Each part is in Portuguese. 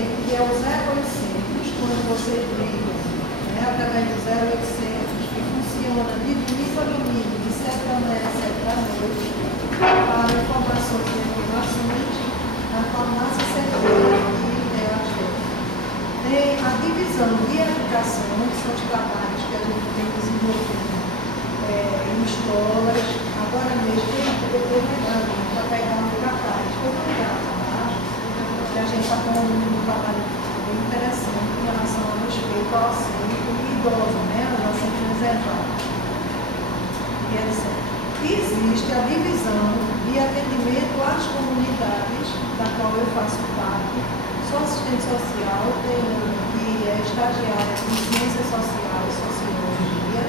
cliente, que é o 0800, quando você liga, né, através do 0800, que funciona de início a domingo, de 7 da manhã a 7 da noite, para informações e informações, na farmácia certeira e tem a divisão de educação, que são os trabalhos que a gente tem desenvolvido em escolas. Agora mesmo, eu estou pegando para pegar um cartaz, estou ligado, tá? Que a gente está com um trabalho bem interessante em relação ao respeito ao assento idoso, né? Ao assento reservado. E etc. Existe a divisão de atendimento às comunidades, da qual eu faço parte. Sou assistente social, que é estagiária em ciências sociais, sociologia.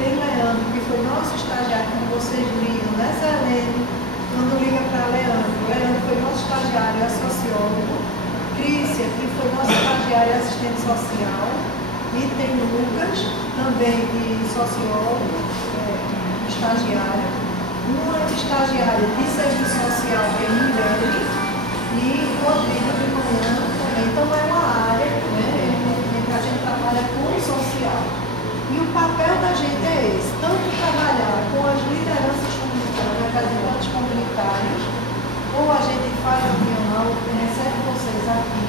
Tem Leandro, que foi nosso estagiário, como vocês viram, né, Selene? Quando liga para Leandro foi nosso estagiário, é sociólogo. Crícia, que foi nosso estagiário, é assistente social. E tem Lucas, também de sociólogo, estagiário. Uma estagiária de serviço social, que é Mirelle, e Rodrigo de manhã também. Então é uma área, né, em que a gente trabalha com o social. E o papel da gente é esse, tanto trabalhar com as lideranças comunitárias, representantes comunitários, ou a gente faz reunião, recebe vocês aqui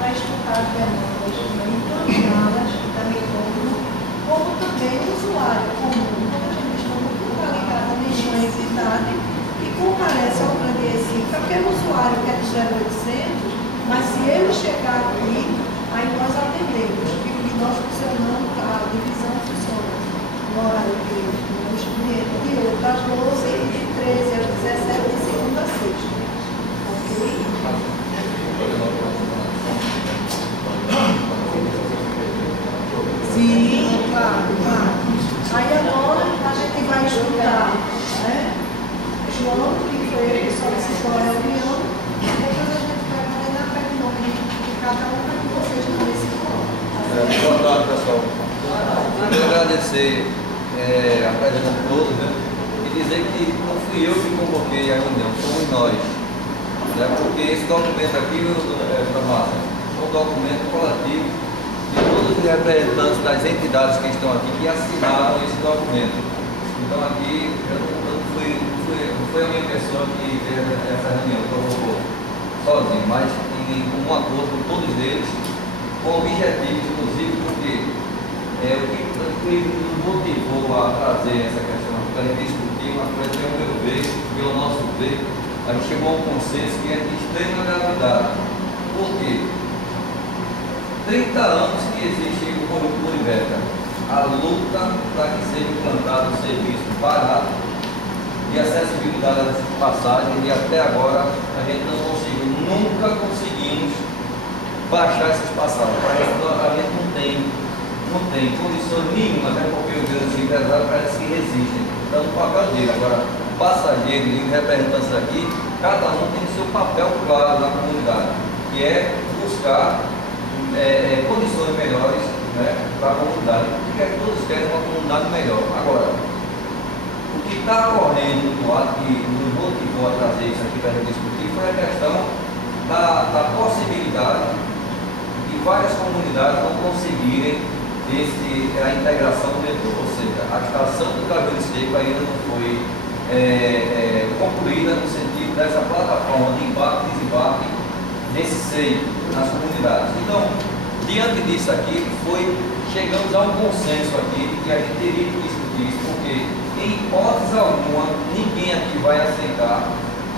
para escutar as demandas, encaminhá-las da retorno, como também o usuário comum, quando a gente está muito ligado a nenhuma entidade que comparece ao Plano de Recife, aquele usuário que é do 0800, mas se ele chegar aqui, aí nós atendemos, e nós funcionamos, a divisão funciona no horário dos clientes de 8 às 12 e de 13 às 17 de segunda a sexta. Ok? Sim, claro. Aí agora a gente vai escutar, né? João, que foi ele que solicitou a reunião, e depois a gente vai fazer na pergunta de cada um para que vocês também se coloquem. Boa tarde, pessoal. Quero agradecer a presença de todos, né? E dizer que não fui eu que convoquei a reunião, fomos nós. Né? Porque esse documento aqui, Márcia, é um documento coletivo de todos os representantes das entidades que estão aqui que assinaram esse documento. Então aqui não foi a minha pessoa que fez essa reunião, convocou sozinho, mas em um acordo com todos eles, com objetivo, inclusive, porque o que nos motivou a trazer essa questão, para a gente discutir uma coisa que, ao meu ver, pelo nosso ver, a gente chegou a um consenso que é de extrema gravidade. Por quê? 30 anos que existe o Muribeca, a luta para que seja implantado um serviço barato de acessibilidade às passagens, e até agora a gente não conseguiu, nunca conseguimos baixar essas passagens. Parece que a gente não tem condições nenhuma, né? Porque os grandes empresários parece que resistem. Então, o papel dele. Agora, passageiros e representantes aqui, cada um tem seu papel claro na comunidade, que é buscar condições melhores, né, para a comunidade. Porque todos querem uma comunidade melhor. Agora, o que está ocorrendo no ato que nos motivou a trazer isso aqui para a gente discutir foi a questão da possibilidade de várias comunidades não conseguirem a integração do metrô, ou seja, a estação do Cajueiro Seco ainda não foi concluída no sentido dessa plataforma de embarque e desembarque nesse seio nas comunidades. Então, diante disso aqui, chegamos a um consenso aqui de que a gente teria que discutir isso, porque em hipótese alguma ninguém aqui vai aceitar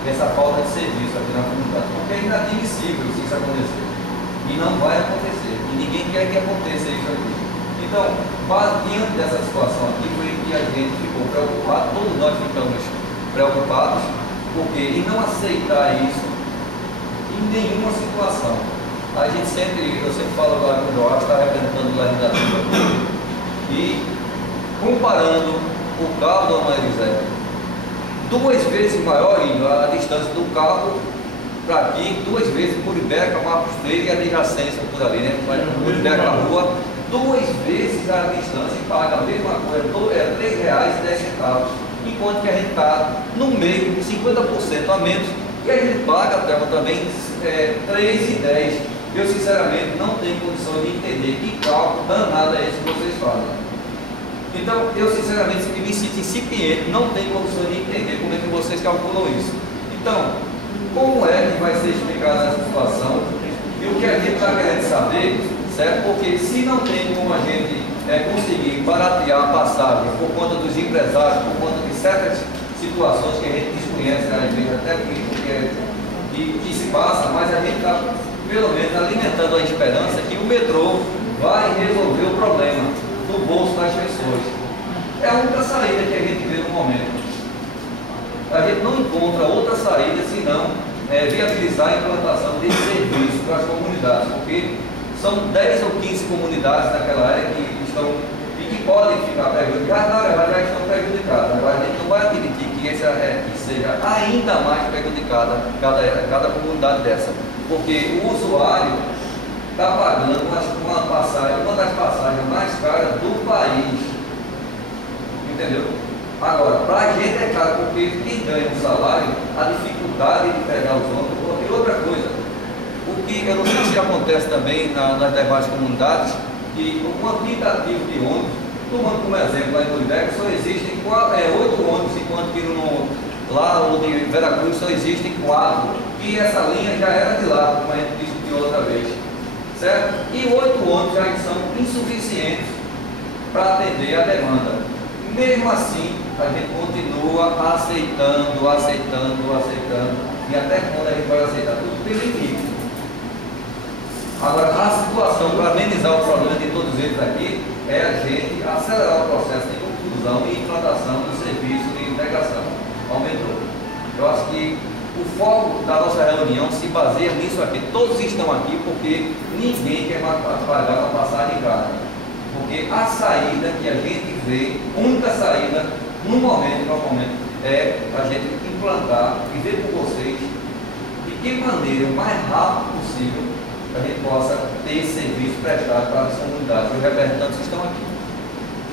essa falta de serviço aqui na comunidade, porque é inadmissível se isso acontecer. E não vai acontecer. E ninguém quer que aconteça isso aqui. Então, diante dessa situação aqui, foi que a gente ficou preocupado, todos nós ficamos preocupados, porque em não aceitar isso em nenhuma situação. Eu sempre falo agora quando eu está representando o legislativo e comparando o cabo do Maria José, 2 vezes maior a distância do cabo para aqui, 2 vezes Muribeca, Marcos Freire e a adjacência por ali, né? Muribeca a rua, 2 vezes a distância e paga a mesma coisa, R$3,10, enquanto que a gente está no meio, 50% a menos, e a gente paga, Thelma, também R$3,10. eu sinceramente não tenho condições de entender que cálculo danado é esse que vocês fazem. Então, eu sinceramente me sinto incipiente, não tenho condições de entender como é que vocês calculam isso. Então, como é que vai ser explicada essa situação? E o que a gente está querendo saber, certo? Porque se não tem como a gente conseguir baratear a passagem por conta dos empresários, por conta de certas situações que a gente desconhece, às vezes até que se passa, mas a gente está pelo menos alimentando a esperança que o metrô vai resolver o problema do bolso das pessoas. É a única saída que a gente vê no momento. A gente não encontra outra saída senão viabilizar a implantação desse serviço para as comunidades, porque são 10 ou 15 comunidades naquela área que estão e que podem ficar prejudicadas, na verdade já estão prejudicadas. Agora a gente não vai admitir que seja ainda mais prejudicada cada comunidade dessa, porque o usuário está pagando uma das passagens mais caras do país, entendeu? Agora, para a gente é caro, porque quem ganha um salário, a dificuldade de pegar os ônibus, e outra coisa, o que eu não sei se acontece também nas demais comunidades, que o quantitativo de ônibus, tomando como exemplo lá em Muribeca, só existem 8 ônibus, enquanto que lá em Veracruz só existem 4, e essa linha já era de lá, como a gente discutiu outra vez, certo? E 8 ônibus já são insuficientes para atender a demanda. Mesmo assim, a gente continua aceitando, e até quando a gente vai aceitar tudo pelo limite. Agora, a situação para amenizar o problema de todos eles aqui é a gente acelerar o processo de conclusão e implantação do serviço de integração ao metrô. Eu acho que o foco da nossa reunião se baseia nisso aqui. Todos estão aqui porque ninguém quer pagar uma passagem cara. Porque a saída que a gente vê, única saída, no momento, é a gente implantar e ver com vocês de que maneira, o mais rápido possível, a gente possa ter esse serviço prestado para as comunidades. Os representantes estão aqui.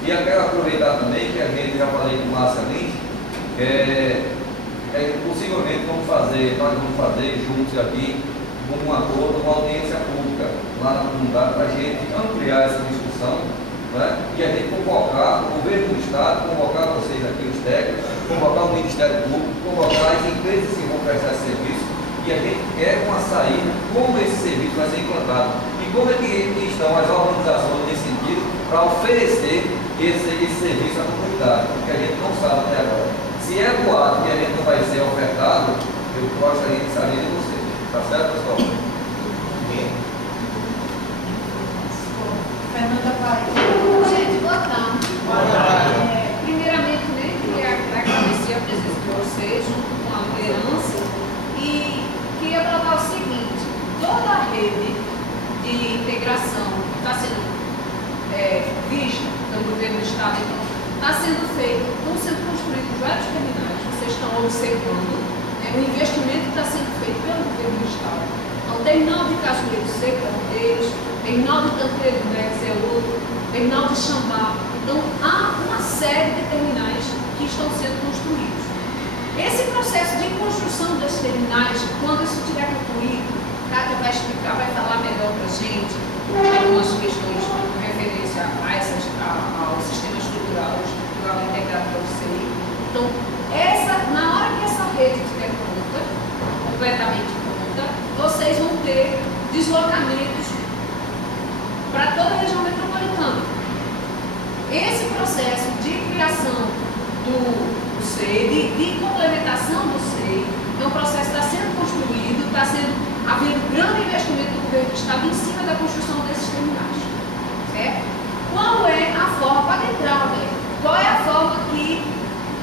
E eu quero aproveitar também que a gente já falei com o Márcia Lins, possivelmente nós vamos fazer juntos aqui um acordo, uma audiência pública lá na comunidade para a gente ampliar essa discussão, né? E a gente convocar o governo do Estado, convocar vocês aqui, os técnicos, convocar o Ministério Público, convocar as empresas que vão prestar esse serviço, e a gente quer uma saída, como esse serviço vai ser implantado e como é que estão as organizações nesse sentido para oferecer esse serviço à comunidade, porque a gente não sabe até agora. Se é boato que a gente não vai ser ofertado, eu gostaria de saber de vocês. Tá certo, pessoal? Fernanda Paes. Gente, boa tarde. Boa tarde. Primeiramente, queria agradecer a presença de vocês, junto com a liderança, e queria colocar o seguinte: toda a rede de integração que está sendo vista pelo governo do Estado, então, está sendo feito, estão sendo construídos vários terminais, vocês estão observando, o investimento que está sendo feito pelo governo do Estado. Então, terminal de Cajueiro Seco é um deles, terminal de Tancredo Neves é outro, terminal de Xambá. Então, há uma série de terminais que estão sendo construídos. Esse processo de construção desses terminais, quando isso estiver concluído, Cátia vai explicar, vai falar melhor para a gente algumas questões com referência ao sistema estrutural integrado pelo CI. Então, na hora que essa rede estiver pronta, completamente pronta, vocês vão ter deslocamentos para toda a região metropolitana. Esse processo de criação do SEI, de complementação do SEI, é um processo que está sendo construído, está havendo grande investimento do governo do Estado em cima da construção desses terminais. Certo? Qual é a forma, pode entrar, Roberto, qual é a forma que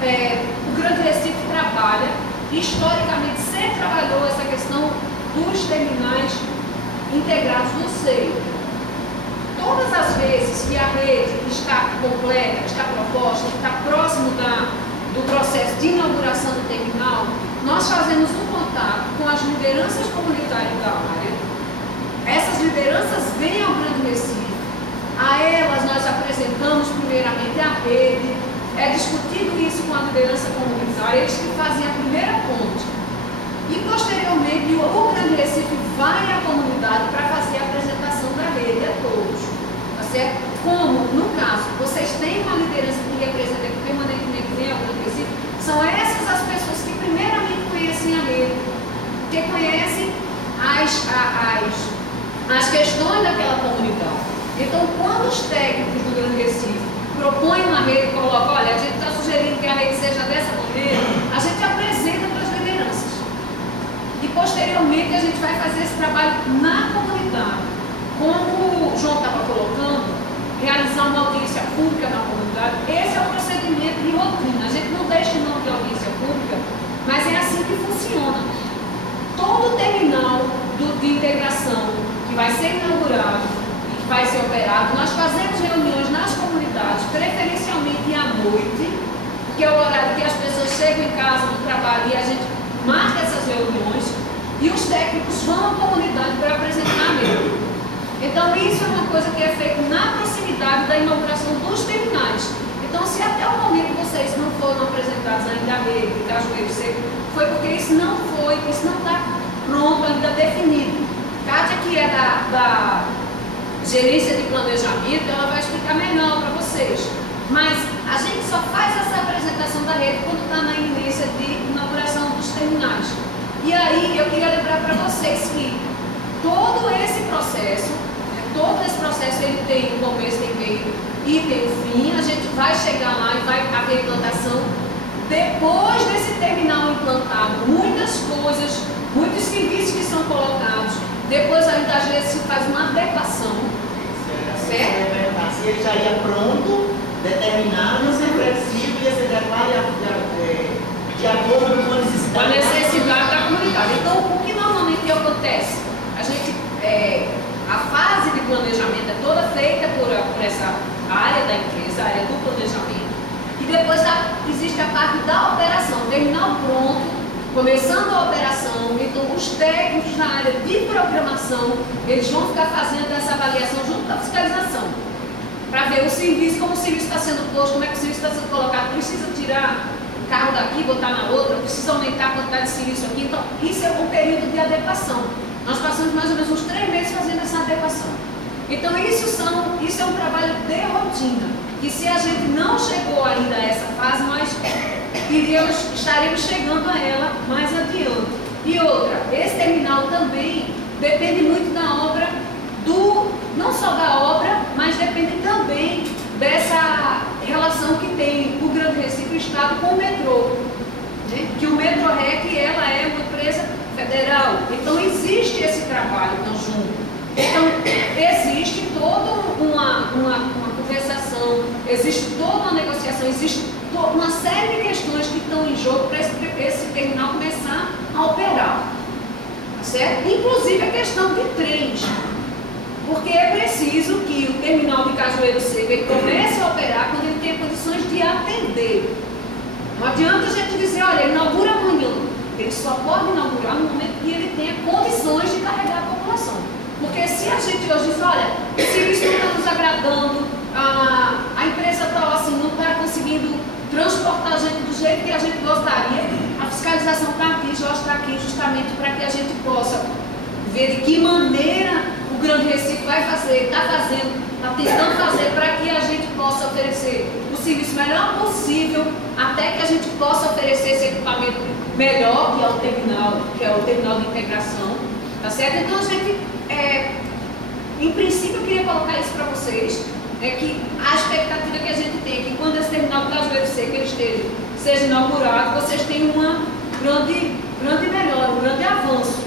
o Grande Recife trabalha, historicamente sempre trabalhou essa questão dos terminais integrados no SEI. Todas as vezes que a rede está completa, está proposta, está próximo do processo de inauguração do terminal, nós fazemos um contato com as lideranças comunitárias da área. Essas lideranças vêm ao Grande Recife. A elas nós apresentamos primeiramente a rede, é discutido isso com a liderança comunitária, eles que fazem a primeira ponte. E posteriormente o Grande Recife vai à comunidade para fazer certo? Como, no caso, vocês têm uma liderança que representa permanentemente em algum Recife, são essas as pessoas que primeiramente conhecem a rede, que conhecem as questões daquela comunidade. Então, quando os técnicos do Grande Recife propõem uma rede e colocam, olha, a gente está sugerindo que a rede seja dessa maneira, a gente apresenta para as lideranças. E posteriormente a gente vai fazer esse trabalho na comunidade. Como o João estava colocando, realizar uma audiência pública na comunidade, esse é o procedimento de rotina. A gente não deixa o nome de audiência pública, mas é assim que funciona. Todo terminal de integração que vai ser inaugurado e que vai ser operado, nós fazemos reuniões nas comunidades, preferencialmente à noite, que é o horário que as pessoas chegam em casa do trabalho e a gente marca essas reuniões e os técnicos vão à comunidade para apresentar a rede. Então, isso é uma coisa que é feita na proximidade da inauguração dos terminais. Então, se até o momento vocês não foram apresentados ainda a rede de Cajueiro Seco, foi porque isso não está pronto, ainda definido. Kátia, que é da gerência de planejamento, ela vai explicar melhor para vocês. Mas a gente só faz essa apresentação da rede quando está na iminência de inauguração dos terminais. E aí, eu queria lembrar para vocês que todo esse processo ele tem um começo, tem meio e tem um fim. A gente vai chegar lá e vai haver implantação. Depois desse terminal implantado, muitas coisas, muitos serviços que são colocados, depois ainda às vezes se faz uma adequação. Certo? Se ele já ia pronto, determinado, não ser flexível, ia ser adequado de acordo com a necessidade da comunidade. Então, o que normalmente acontece? A fase de planejamento é toda feita por essa área da empresa, a área do planejamento, e depois existe a parte da operação, terminal pronto, começando a operação. Então, os técnicos na área de programação, eles vão ficar fazendo essa avaliação junto com a fiscalização, para ver o serviço, como o serviço está sendo posto, como é que o serviço está sendo colocado, precisa tirar o carro daqui, botar na outra, precisa aumentar a quantidade de serviço aqui. Então, isso é um período de adequação. Nós passamos mais ou menos uns 3 meses fazendo essa adequação. Então, isso é um trabalho de rotina, que se a gente não chegou ainda a essa fase, nós estaremos chegando a ela mais adiante. E outra, esse terminal também depende muito da obra, não só da obra, mas depende também dessa relação que tem o Grande Recife e o Estado com o metrô. Né? Que o Metrorec, ela é uma empresa federal. Então, existe esse trabalho conjunto. Então, existe toda uma conversação, existe toda uma negociação, existe uma série de questões que estão em jogo para esse terminal começar a operar. Certo? Inclusive a questão de trens. Porque é preciso que o terminal de Cajueiro Seco ele comece a operar quando ele tem condições de atender. Não adianta a gente dizer, olha, inaugura amanhã. Ele só pode inaugurar no momento que ele tenha condições de carregar a população. Porque se a gente hoje diz, olha, o serviço não está nos agradando, a empresa não está conseguindo transportar a gente do jeito que a gente gostaria, a fiscalização está aqui, já está aqui justamente para que a gente possa ver de que maneira o Grande Recife vai fazer, está tentando fazer para que a gente possa oferecer o serviço melhor possível, até que a gente possa oferecer esse equipamento melhor, que é o terminal de integração, tá certo? Então a gente, em princípio, eu queria colocar isso para vocês, que a expectativa que a gente tem é que quando esse terminal do Cajueiro Seco seja inaugurado, vocês tenham uma grande melhora, um grande avanço,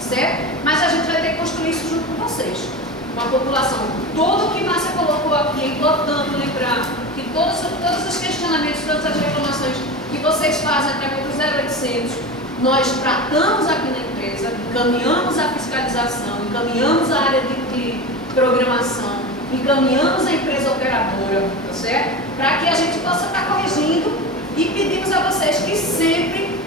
certo? Mas a gente vai ter que construir isso junto com vocês, com a população. Tudo o que Márcia colocou aqui é importante lembrar que todos os questionamentos, todas as reclamações que vocês fazem através do 0800, nós tratamos aqui na empresa, encaminhamos a fiscalização, encaminhamos a área de programação, encaminhamos a empresa operadora, tá certo? Para que a gente possa estar corrigindo e pedimos a vocês que sempre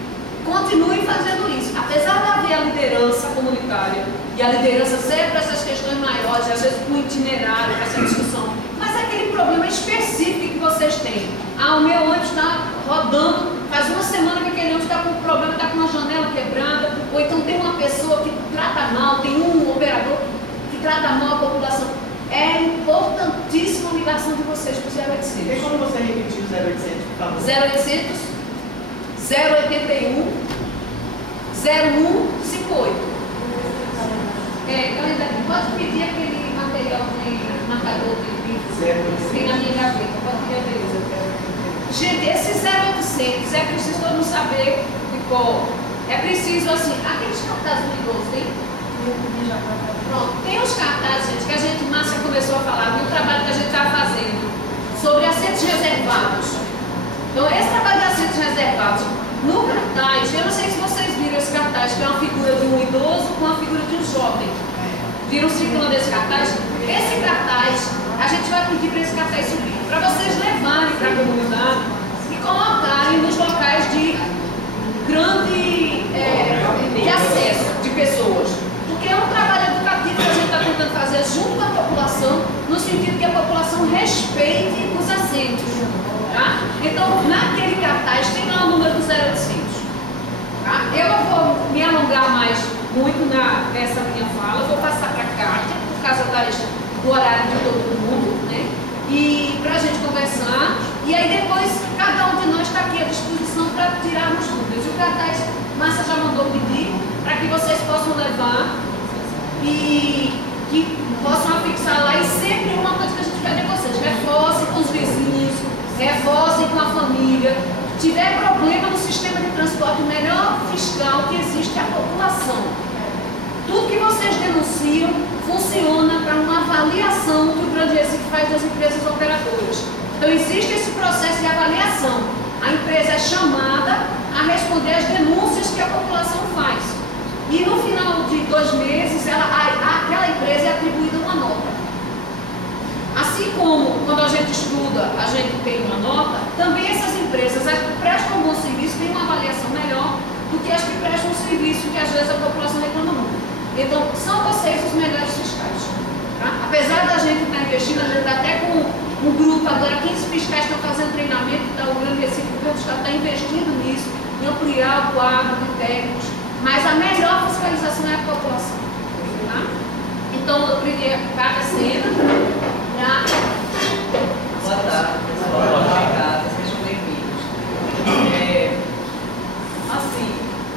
continuem fazendo isso. Apesar de haver a liderança comunitária e a liderança sempre para essas questões maiores, às vezes com itinerário, para essa discussão, mas aquele problema específico que vocês têm. O meu ônibus está rodando, faz uma semana que aquele ônibus está com um problema, está com uma janela quebrada, ou então tem uma pessoa que trata mal, tem um operador que trata mal a população. É importante vocês para o Tem 0800. como você repetir o 0800, por favor? 0800 081 0158. Calendário. Pode pedir aquele material de marcador de livro. Tem na minha gaveta. Pode pedir a Tereza. Gente, esse 0800 é preciso todo mundo saber de cor. É preciso, assim, aqueles cartazes do idoso, tem? Pronto. Tem os cartazes, gente, que a gente, Márcia, começou a falar do trabalho que a gente está fazendo sobre assentos reservados. Então, esse trabalho de assentos reservados, no cartaz, eu não sei se vocês viram esse cartaz, que é uma figura de um idoso com uma figura de um jovem. Viram circulando esse cartaz? Esse cartaz, a gente vai pedir para esse cartaz subir, para vocês levarem para a comunidade e colocarem nos locais de grande de acesso de pessoas. Porque é um trabalho educativo que a gente está tentando fazer junto com a população, no sentido que a população respeite os assentos. Tá? Então, naquele cartaz tem lá o número do 0800. Tá? Eu não vou me alongar mais muito nessa minha fala, vou passar para a Kátia, por causa do horário de todo mundo, né? E para a gente conversar. E aí depois, cada um de nós está aqui à disposição para tirarmos dúvidas. O cartaz, Márcia já mandou pedir para que vocês possam levar e que possam afixar lá. E sempre uma coisa que a gente pede a vocês: reforcem com os vizinhos, reforcem com a família. Se tiver problema no sistema de transporte, o melhor fiscal que existe é a população. Tudo que vocês denunciam funciona para uma avaliação que o Grande Recife faz das empresas operadoras. Então, existe esse processo de avaliação. A empresa é chamada a responder às denúncias que a população faz. E no final de 2 meses, aquela empresa é atribuída uma nota. Assim como, quando a gente estuda, a gente tem uma nota, também essas empresas, as que prestam um bom serviço, têm uma avaliação melhor do que as que prestam um serviço que às vezes a população reclama muito. Então, são vocês os melhores fiscais. Tá? Apesar da gente estar investindo, a gente está até com um grupo, agora 15 fiscais estão fazendo treinamento, então o Grande Recife, o Governo do Estado está investindo nisso, em ampliar o quadro de técnicos, mas a melhor fiscalização é a população. Tá? Então, eu queria cada cena para... Boa tarde, pessoal. Obrigada, sejam bem-vindos. Assim,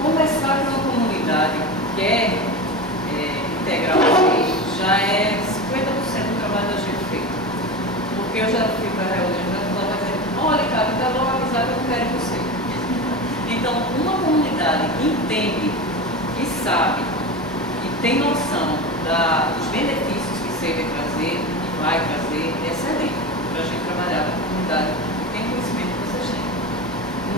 conversar com uma comunidade que quer integrar vocês já é 50% do trabalho da gente feito. Porque eu já fui para a reunião e ela vai dizer: olha, cara, está logo avisado que eu não quero você. Então, uma comunidade que entende, que sabe, que tem noção dos benefícios que você vai trazer, que vai trazer, é excelente para a gente trabalhar com a comunidade que tem conhecimento que vocês têm.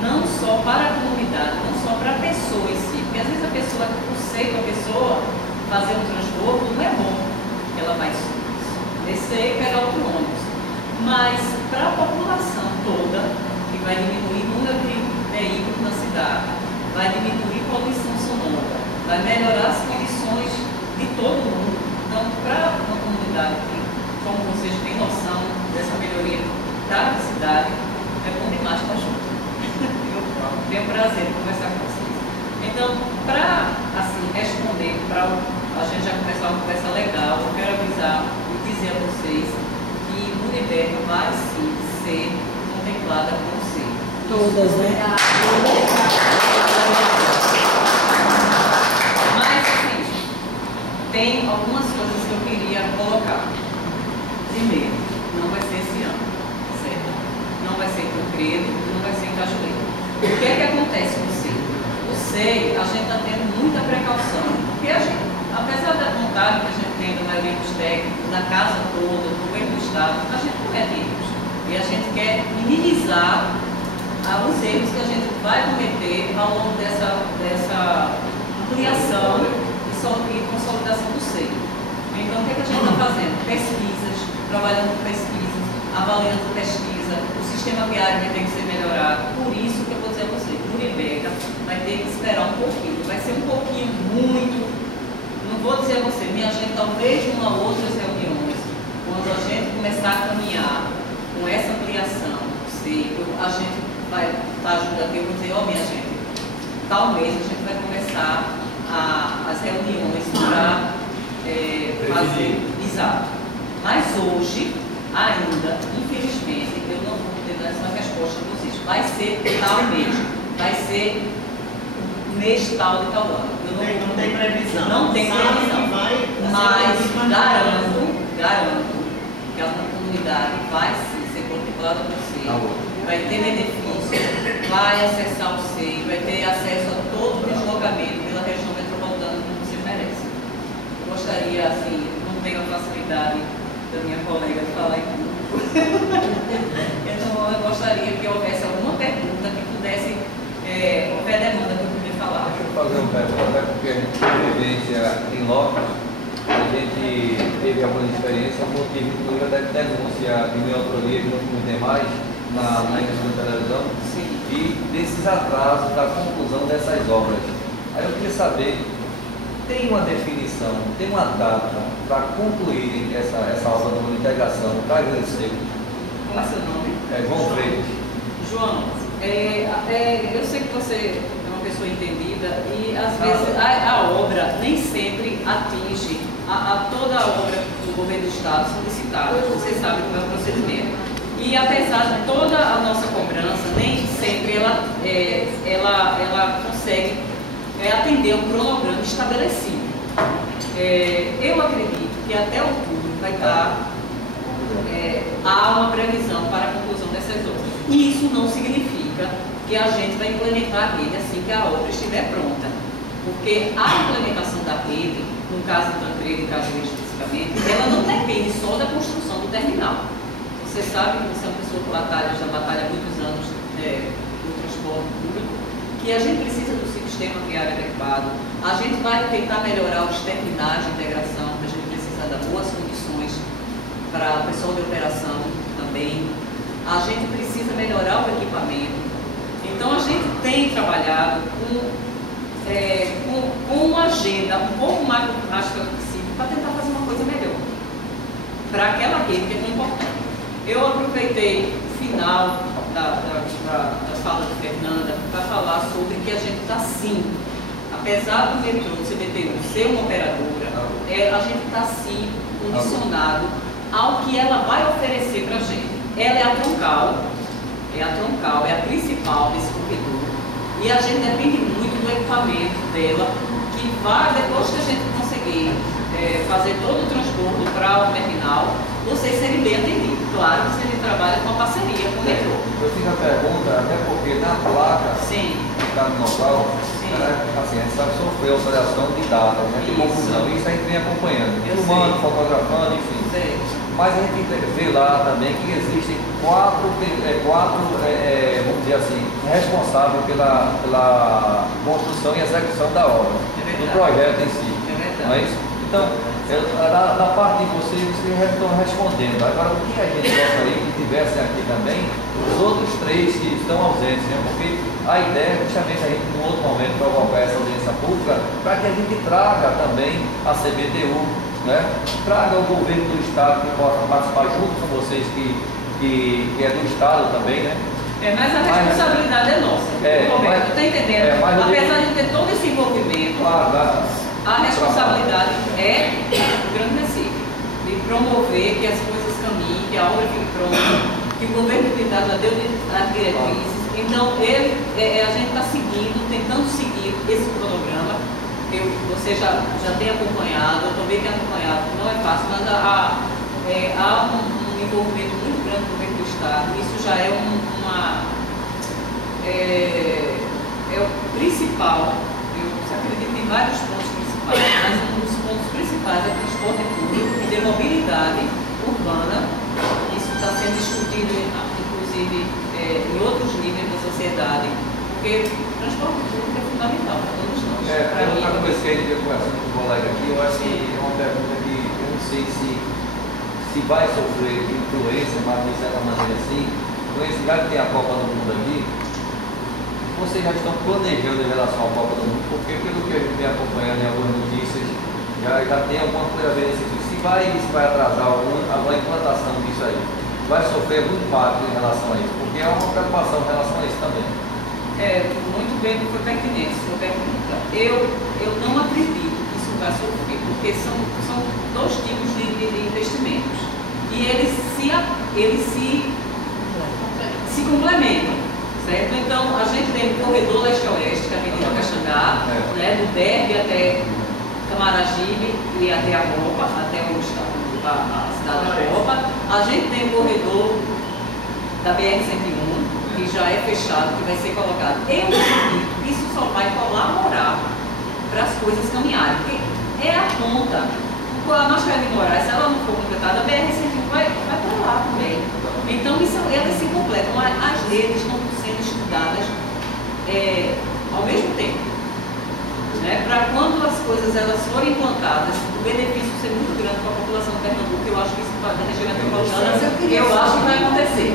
Não só para a comunidade, não só para a pessoa em si, porque às vezes a pessoa, o conceito da pessoa fazer um transbordo não é bom, ela vai descer e pegar outro ônibus. Mas para a população toda, que vai diminuir o número de veículos na cidade, vai diminuir a poluição sonora, vai melhorar as condições de todo mundo. Então, para uma comunidade que, como vocês têm noção dessa melhoria da cidade, é bom demais estar junto. Eu tenho prazer em conversar com vocês. Então, para assim, responder, para a gente já começar uma conversa legal, eu quero avisar e dizer a vocês que o Uniberca vai sim ser contemplada por vocês. Todas, né? Mas, assim, tem algumas coisas que eu queria colocar. Primeiro, não vai ser esse ano, certo? Não vai ser em Tancredo, não vai ser em Cajueiro. O que é que acontece com o SEI? O SEI, a gente está tendo muita precaução, porque a gente, apesar da vontade que a gente tem do maioria dos técnicos, da casa toda, do governo do Estado, a gente comete erros. E a gente quer minimizar os erros que a gente vai cometer ao longo dessa ampliação e consolidação do SEI. Então, o que é que a gente está fazendo? Pesquisas, trabalhando com pesquisas, avaliando pesquisa, o sistema viário vai ter que ser melhorado. Por isso que eu vou dizer a você, o Uniberca vai ter que esperar um pouquinho. Vai ser um pouquinho muito. Não vou dizer a você, minha gente, talvez uma ou outras reuniões, quando a gente começar a caminhar com essa ampliação, a gente vai estar junto aqui, eu vou dizer: ó, minha gente, tal mês a gente vai começar as reuniões para fazer. Exato. Mas hoje, ainda, infelizmente, eu não vou poder dar essa resposta para vocês. Vai ser tal mês, vai ser mês tal de tal ano. Não tem previsão. Não tem Sabe previsão. que vai, Mas garanto. garanto que a comunidade vai sim ser contemplada por SEI, vai ter benefício, vai acessar o SEI, vai ter acesso a todo o deslocamento pela região metropolitana como você merece. Eu gostaria, assim, não tenho a facilidade da minha colega de falar em público, então eu gostaria que houvesse alguma pergunta que pudesse, houver demanda que eu podia falar. Deixa eu fazer uma pergunta, porque a gente tem vivência em loco, a gente teve alguma experiência, um motivo inclusive até de denúncia de minha autoria, junto com os demais, na emissão da televisão, Sim. e desses atrasos da conclusão dessas obras. Aí eu queria saber, tem uma definição, tem uma data para concluírem essa obra de integração para agradecer? Qual é seu nome? João Freitas. João, eu sei que você é uma pessoa entendida e às vezes a obra nem sempre atinge toda a obra do governo do Estado são licitadas, você sabe como é o procedimento. E apesar de toda a nossa cobrança, nem sempre ela consegue atender ao cronograma estabelecido. Eu acredito que até outubro vai estar, há uma previsão para a conclusão dessas obras. E isso não significa que a gente vai implementar a rede assim que a obra estiver pronta. Porque a implementação da rede, no caso do Tancredo e Cajueiro especificamente, ela não depende só da construção do terminal. Você sabe que você é uma pessoa que já batalha há muitos anos no transporte público, que a gente precisa do sistema viário adequado, a gente vai tentar melhorar os terminais de integração, a gente precisa dar boas condições para o pessoal de operação também, a gente precisa melhorar o equipamento. Então a gente tem trabalhado com uma agenda um pouco mais possível para tentar fazer uma coisa melhor para aquela rede que é tão importante. Eu aproveitei o final da fala de Fernanda para falar sobre que a gente está sim, apesar do metrô do CBTU ser uma operadora, a gente está sim condicionado ao que ela vai oferecer para a gente. Ela é a troncal, é a principal desse corredor e a gente depende muito do equipamento dela, que vai, depois que a gente conseguir fazer todo o transbordo para o terminal, vocês serem bem atendidos. Claro que a gente trabalha com a parceria com o metrô. Eu fiz a pergunta, até porque na placa Sim. que está no local, Sim. assim, a gente sabe sofrer alteração de data, né, de confusão. Isso a gente vem acompanhando, Eu filmando, sei. fotografando, enfim. Certo. Mas a gente vê lá também que existem quatro vamos dizer assim, responsáveis pela construção e execução da obra, do projeto em si. É verdade. Não é isso? Então, da parte de vocês estão respondendo. Agora, o que a gente gostaria que tivessem aqui também, os outros três que estão ausentes, né? Porque a ideia é justamente a gente, num outro momento, provocar essa audiência pública para que a gente traga também a CBTU, né? Traga o governo do Estado que possa participar junto com vocês, que é do Estado também, né? Mas a responsabilidade é nossa. Roberto, está entendendo? Apesar de ter todo esse envolvimento, a responsabilidade é do Grande Recife, de promover que as coisas caminhem, que a obra fique pronta, que o governo do Estado já deu as diretrizes. Então, a gente está tentando seguir esse cronograma. Você já tem acompanhado, eu também tenho acompanhado, não é fácil, mas há um envolvimento muito grande do governo do Estado. Isso já é o principal. Eu acredito em vários pontos principais, mas um dos pontos principais é o transporte público e de mobilidade urbana. Isso está sendo discutido, inclusive, em outros níveis da sociedade, porque o transporte público é fundamental para todos nós. Eu já comecei a conversando com o colega aqui, eu acho que é uma pergunta que eu não sei se vai sofrer influência, mas de certa maneira sim. Influência, já que tem a Copa do Mundo aqui, vocês já estão planejando em relação à Copa do Mundo, porque pelo que a gente vem acompanhando em algumas notícias, já tem alguma coisa a ver nesse sentido. Se vai atrasar a implantação disso aí, vai sofrer muito impacto em relação a isso, porque é uma preocupação em relação a isso também. Muito bem, foi pertinente sua pergunta. Eu não acredito que isso vai sofrer, porque são dois tipos de investimentos. e eles se complementam, certo? Então, a gente tem o corredor leste-oeste, que é a Avenida Caxangá, né, do Derby até Camaragibe e até a Copa, até a cidade da Copa. A gente tem o corredor da BR-101, que já é fechado, que vai ser colocado. Eu acredito que isso só vai colaborar para as coisas caminharem, porque é a ponta. A Mascarenhas de Moraes, se ela não for completada, a BR-101 vai para lá também. Então, elas se completam. As redes estão sendo estudadas ao mesmo tempo. Né? Para quando as coisas elas forem implantadas, o benefício ser muito grande para a população de Pernambuco, eu acho que isso da região metropolitana, eu acho que vai acontecer.